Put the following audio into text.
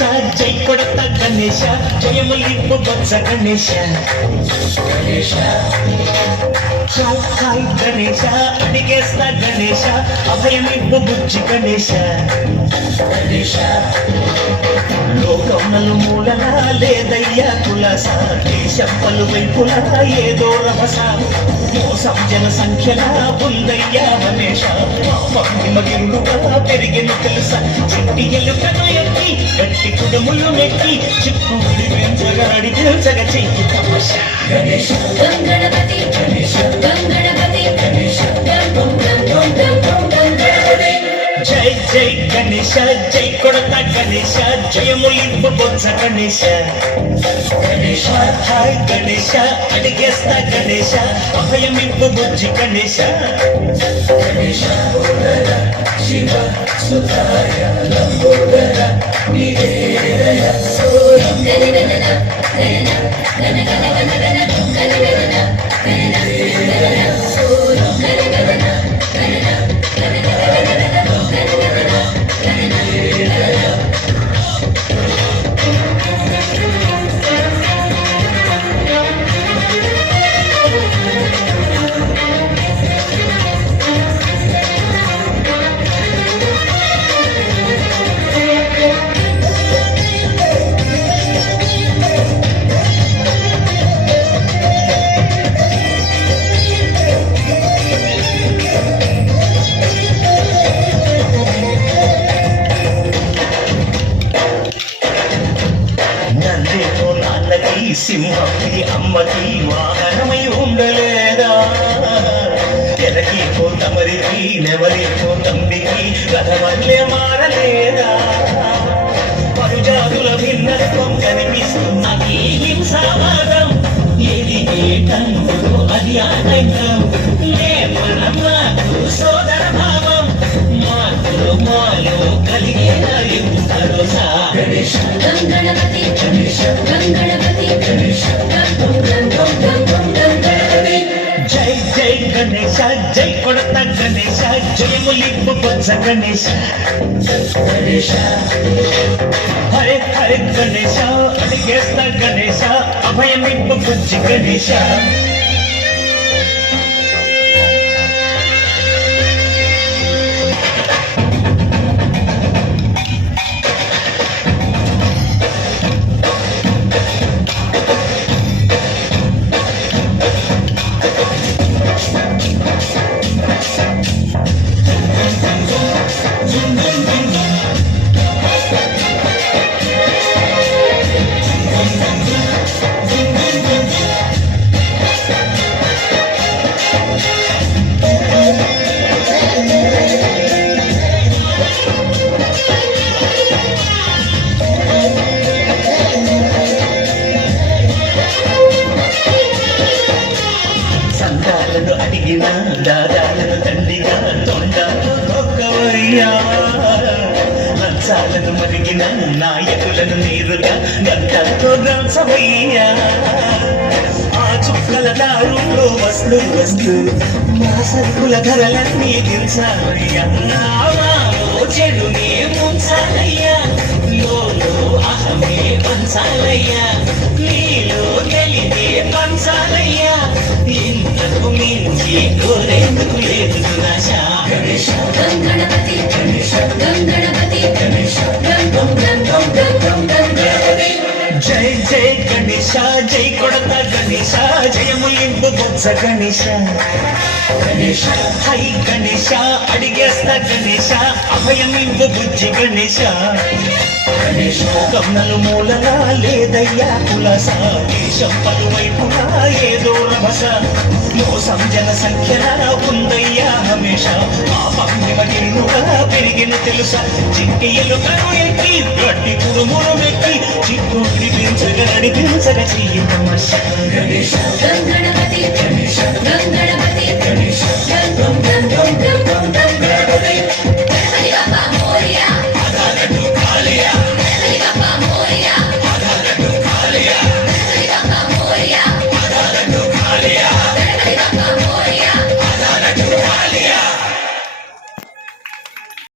జై కొడత గణేశ జయములిప్పు బొత్స గణేశ గణేశ హాయ్ గణేశ అడిగేస్తా గణేశ అభయమిప్పు బుజ్జి గణేశ గణేశ లోకం నలుమూలలా లేదయ్యా కులస దేశం పలువైపులా ఏదో రభస మోసం జన సంఖ్యలా ఉందయ్యా హమేష మగిరుడుగా పెరిగిన తెలుస చిట్టి ఎలుకను ఎక్కి గట్టి కుడములు నెక్కి చిక్కుడి పెంచగాడి తెలుసగ చెయ్యి తమష గణేశ గణపతి గణేశ గణపతి గణేశ జై జై గణేశ జై కొడత గణేశ జయములింపు బొత్స గణేశ గణేశ హాయ్ గణేశ అడిగేస్తా గణేశ అభయమింపు బుజ్జి గణేశ గణేశ శివ సుతాయ లంబోదర నివేదయ సోయం సింహకి అమ్మకి వాహనమై ఉండలేదా ఎరకి తమరికి నెవరికో తండ్రికి రథమల్లే మారలేదా పరుజాతుల భిన్నత్వం కనిపిస్తున్నది హింసావాదం ఏది ఏటంలో అది ఆటంకం లే మనం మాకు సోదర భావం మాటలు మాలో కలిగేన భరోసా గణేశ గణపతి గణేశ గణపతి గణేశ జై జై గణేశ జై కొడత గణేశ జయములింపు బొత్స గణేశ గణేశ హరే హరే గణేశ అడిగేస్తా గణేశ అభయమింపు బుజ్జి గణేశ అడిగిన దాదాలను తండ్రిగా తొండాలు దొక్కవయ్యా లంచాలను మరిగిన నాయకులను నీరుగా గంటలతో దంచవయ్యా ఆ చుక్కల దారుల్లో వస్తూ వస్తూ మా సరుకుల ధరలన్నీ దించాలయ్యా చెడునే ముంచాలయ్యా లోలో అహమే పంచాలయ్యా నీలో తెలిదే పంచాలయ్యా ఇంతకు మించి కోరేందుకు లేదు నాశ గణేశ గణపతి గణేశ గణపతి గణేశ జై జై గణేశ జై కొడత గణేశ జయములింపు బొత్స గణేశ గణేశ హై గణేశ అడిగేస్తా గణేశ అభయమింపు బుజ్జి గణేశ గణేశ కమ్నలు మూలలా లేదయ్యా కులస దేశం పలువైపులా ఏదో రభస మోసం జన సంఖ్యలా ఉందయ్యా హమేష పాపం నిమగిరుగా పెరిగిన తెలుసా చిట్టి ఎలుకను ఎక్కి గట్టి కుడుములు మెక్కి చిక్కుడి పెంచగ నడిపించగ చెయ్యి తమష గణేశ